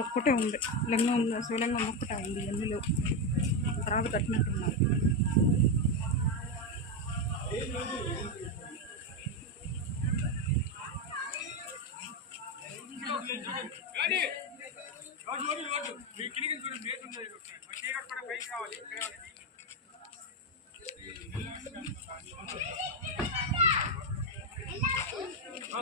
ఒక్కటే ఉంది. లింగం ఉంది శివలింగం ఒక్కటే ఉంది ఇవన్నీ లేవు తర్వాత కట్టినట్టున్నారు. ఆ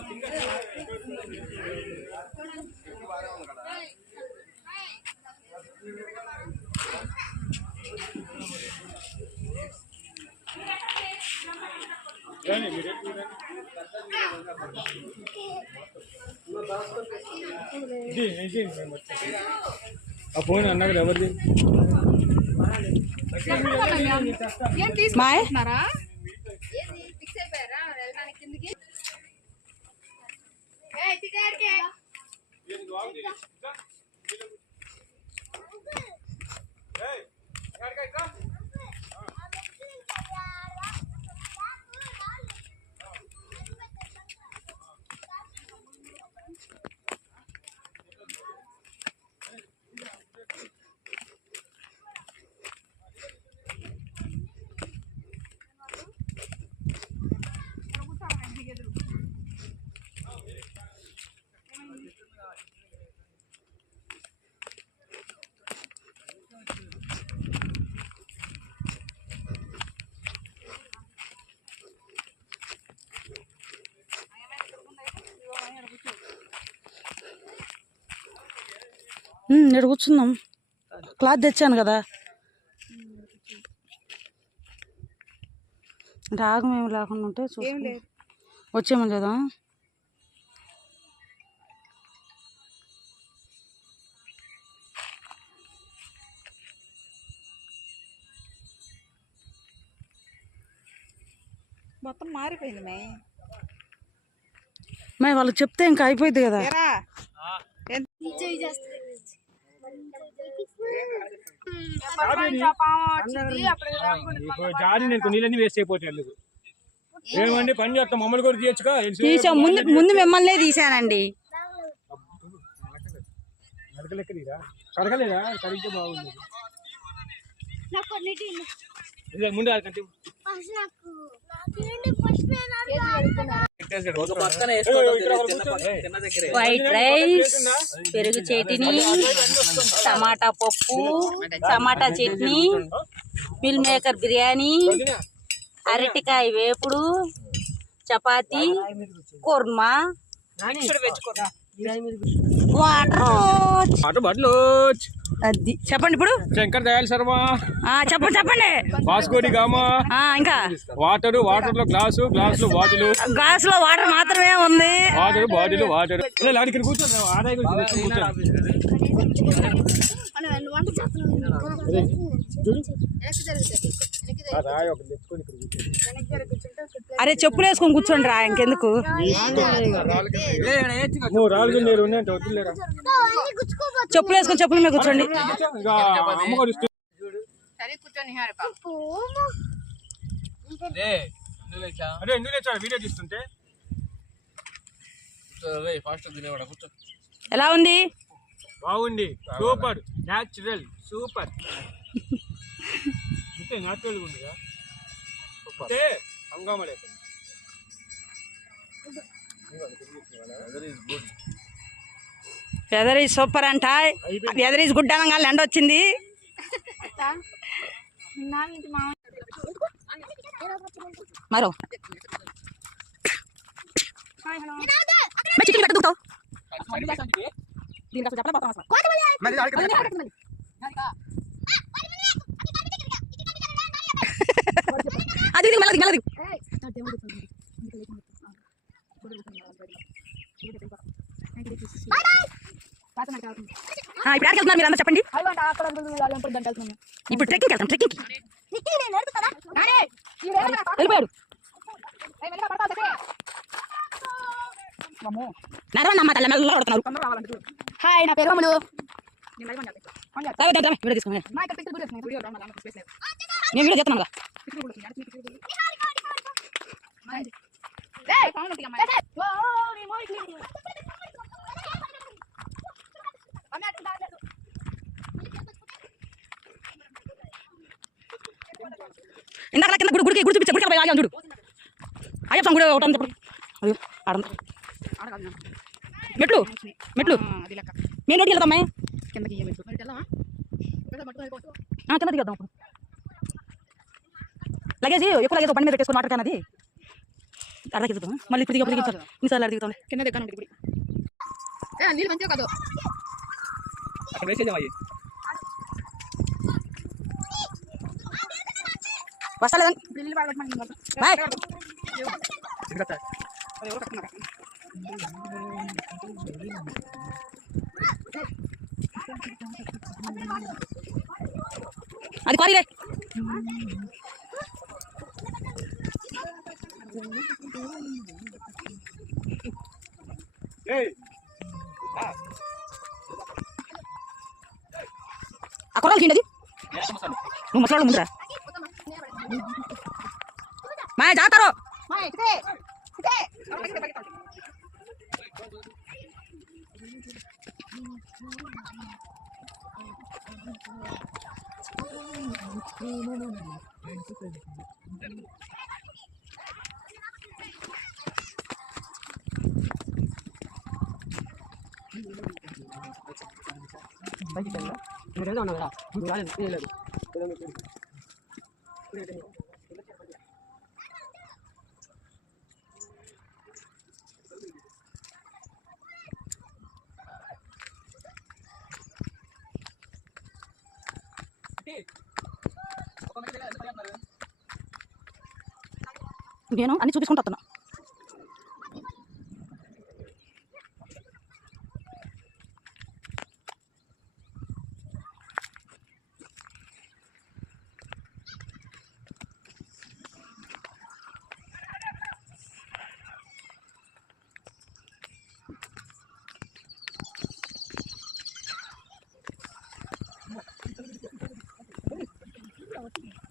ఫోన్ అన్నది ఎవరిది ಯಾರು ಕಾಯ್ತಾ ఇక్కడ కూర్చుందాం క్లాత్ తెచ్చాను కదా. ఆగం ఏమి లేకుండా ఉంటే లేదు. వచ్చేమని చేద్దాం. మొత్తం మారిపోయింది మే. మే వాళ్ళకి చెప్తే ఇంకా అయిపోయింది కదా. జారి నేను నీళ్ళని వేస్ట్ అయిపోతాయి అందుకు. ఏమండి పని చేస్తాం మమ్మల్ని కూడా తీయచ్చుగా? తీసా ముందు ముందు మిమ్మల్నే తీసానండి కడిగితే బాగుంది. ముందు వైట్ రైస్ పెరుగు చట్నీ టమాటా పప్పు tomato chutney meal maker biryani అరటికాయ వేపుడు చపాతి కుర్మా. వాటర్! బడ్లు అది. చెప్పండి ఇప్పుడు. శంకర్ దయాల్ శర్మ! ఆ, చెప్పండి చెప్పండి. Vasco da Gama! ఆ, ఇంకా. వాటర్ వాటర్లో గ్లాసు గ్లాస్లో బాటిల్. గ్లాస్లో వాటర్ మాత్రమే ఉంది. Water bottle water. కూర్చోండి వంట చేస్తున్నాను. అరే చెప్పులు వేసుకొని కూర్చోండి రా ఇంకెందుకు? చెప్పులు వేసుకొని చెప్పుల మీద కూర్చోండి. వీడియో తీస్తుంటే. ఎలా ఉంది? బాగుంది. సూపర్. న్యాచురల్. సూపర్. అంటే న్యాచురల్గా ఉందిగా అంటే హంగామా లేకుండా వెదర్ ఈజ్ సూపర్ అంట. వెదర్ ఈజ్ గుడ్ అనగా ఎండ వచ్చింది. మరో. చికెన్ దూకుతావు. దీనికి అసలు అసలు. అది మెల్లది ఆ, ఇప్పుడు ఎక్కడికి వెళ్తున్నారు మీరు అందరూ చెప్పండి. ఇప్పుడు ట్రెక్కింగ్ వెళ్తాం ట్రెక్కింగ్ వెళ్ళిపోయాడు. నడవండి అమ్మ తల్లి మెల్ల నా పేరు అమ్ములు నేను వీడియో చేస్తున్నాను కదా. ఇందాక కింద గుడి గుడికి గుడి చూపించే గుడికి చూడు అయ్యప్ప గుడి ఒకటి అది ఆడంతా మెట్లు. మెట్లు. నేను రోడ్కి వెళ్తాం అమ్మాయి కిందకి ఇయ్యవచ్చు మరి వెళ్దామా? ఆ, కింద దిగేద్దాం అప్పుడు. లగేజ్ ఎప్పుడు లగేజ్ బండి మీద పెట్టేసుకుని వాటర్ క్యాన్ అది అర్ధ దిగుతాం మళ్ళీ ఇప్పుడు దిగుతాం ఇన్నిసార్లు దిగుతాం కింద దగ్గర ఉంటుంది ఏ నీళ్ళు మంచిగా కాదు. అక్కడ వేసేద్దాం అయ్యి. ఇప్పుడు పట్టుకోండి. Bye. అది ఎవరు కట్టుకున్నారు? అది క్వారీలే ఆ కొరాలు చూడండి అది నువ్వు ముసలాళ్ళు ముందురా మా జాతారు మా నేను అన్ని చూపించుకుంటూ వస్తున్నా.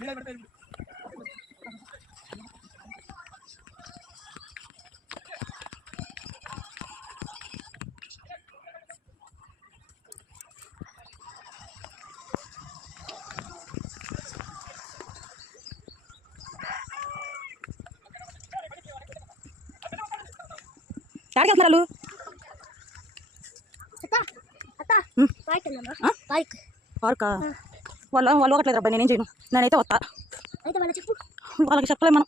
ఎక్కడికి వెళ్తున్నారు వాళ్ళు అత్త బైక్ వెళ్ళామా ఆ? వాళ్ళు వాళ్ళు ఒకట్లేదు అబ్బాయి నేనేం చేయను. నేనైతే వస్తా అయితే వాళ్ళ చెప్పు. వాళ్ళకి చెప్పలే మనం.